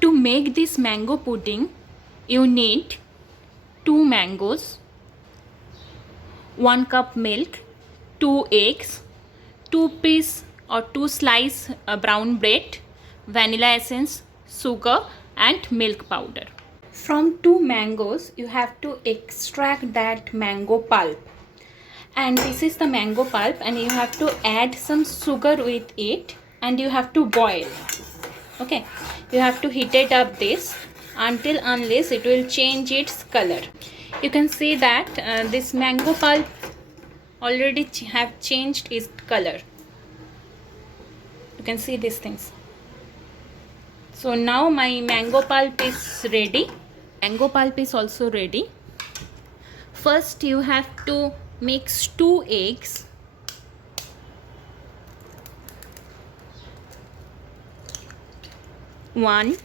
To make this mango pudding, you need 2 mangoes, 1 cup milk, 2 eggs, 2 piece or 2 slice brown bread, vanilla essence, sugar and milk powder. From 2 mangoes, you have to extract that mango pulp. And this is the mango pulp, and you have to add some sugar with it, and you have to boil. Okay, you have to heat it up this until unless it will change its color. You can see that this mango pulp already have changed its color. You can see these things. So now my mango pulp is ready. Mango pulp is also ready. First you have to mix 2 eggs. One,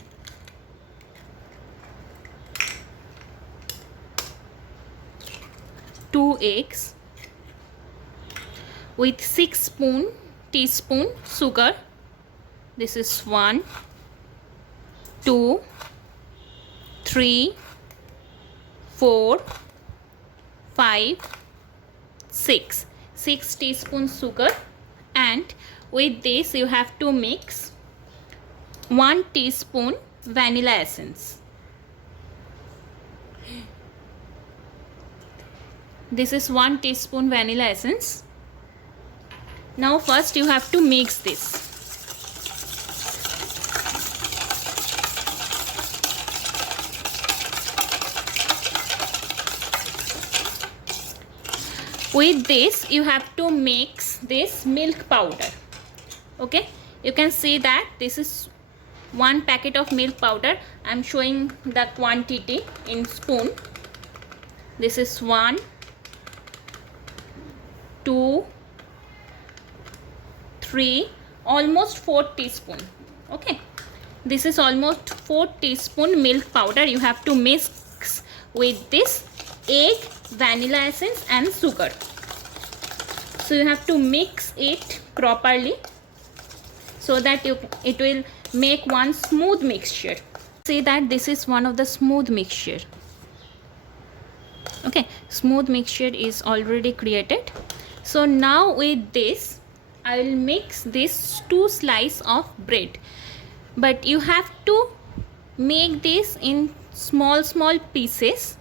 two eggs with 6 teaspoon sugar. This is 1, 2, 3, 4, 5, 6 teaspoons sugar, and with this you have to mix 1 teaspoon vanilla essence. This is 1 teaspoon vanilla essence. Now first you have to mix this. With this you have to mix this milk powder. Okay, you can see that this is 1 packet of milk powder. I am showing the quantity in spoon. This is 1, 2, 3, almost 4 teaspoon. Okay, this is almost 4 teaspoon milk powder. You have to mix with this egg, vanilla essence and sugar. So you have to mix it properly so that it will make one smooth mixture. See that this is one of the smooth mixture. Okay, smooth mixture is already created. So now with this I will mix this 2 slice of bread, but you have to make this in small pieces.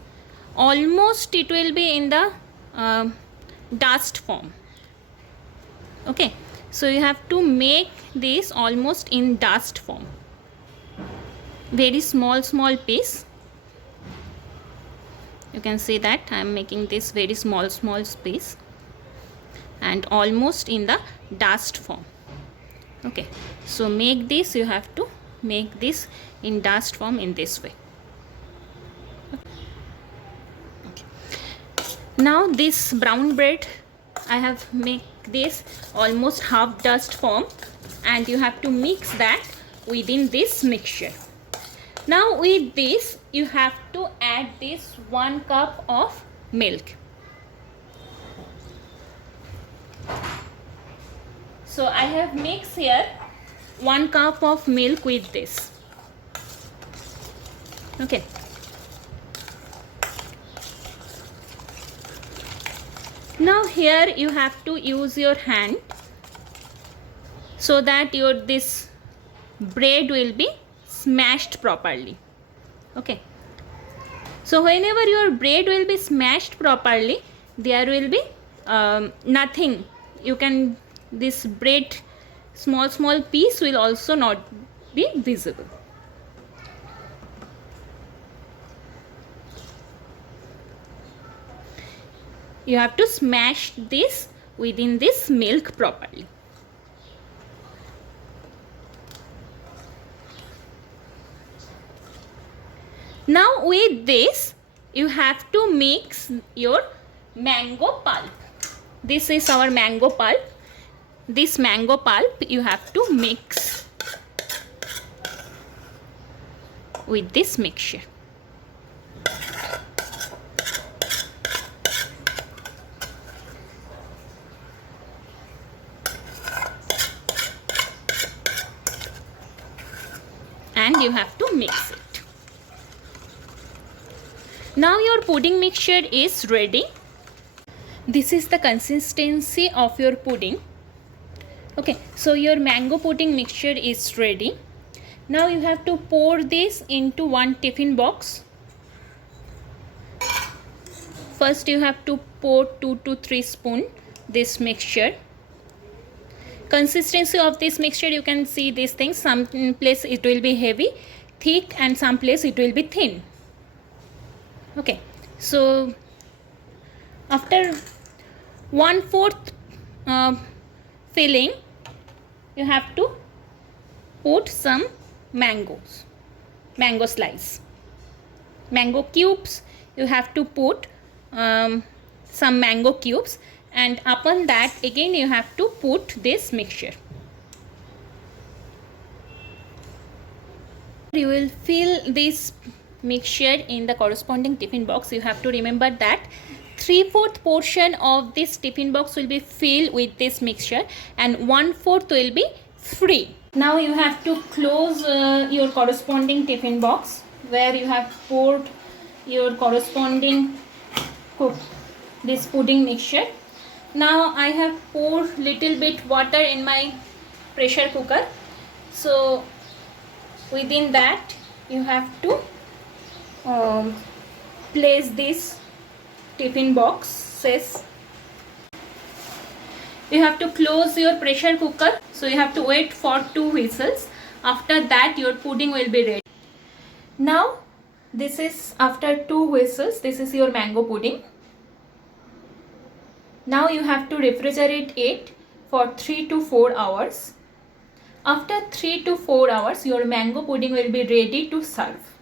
Almost it will be in the dust form. Okay, so you have to make this almost in dust form, very small piece. You can see that I am making this very small piece and almost in the dust form. Okay, so make this, you have to make this in dust form in this way. Okay. Now this brown bread I have made this almost half dust form, and you have to mix that within this mixture. Now with this you have to add this 1 cup of milk. So I have mixed here 1 cup of milk with this. Okay. Now here you have to use your hand so that this bread will be smashed properly. Okay. So whenever your bread will be smashed properly, there will be nothing. You can, this bread small piece will also not be visible. You have to smash this within this milk properly. Now with this you have to mix your mango pulp. This is our mango pulp. This mango pulp you have to mix with this mixture. and you have to mix it. Now your pudding mixture is ready. This is the consistency of your pudding. Okay, so your mango pudding mixture is ready. Now you have to pour this into one tiffin box. First you have to pour 2 to 3 spoon this mixture. Consistency of this mixture, you can see these things. Some place it will be heavy, thick, and some place it will be thin. Okay, so after 1/4 filling, you have to put some mango slice, mango cubes. You have to put some mango cubes, and upon that again you have to put this mixture. You will fill this mixture in the corresponding tiffin box. You have to remember that 3/4 portion of this tiffin box will be filled with this mixture and 1/4 will be free. Now you have to close your corresponding tiffin box where you have poured your corresponding this pudding mixture. Now I have poured little bit water in my pressure cooker, so within that you have to place this tiffin boxes. You have to close your pressure cooker, so you have to wait for 2 whistles. After that your pudding will be ready. Now this is after 2 whistles. This is your mango pudding. Now you have to refrigerate it for 3 to 4 hours. After 3 to 4 hours your mango pudding will be ready to serve.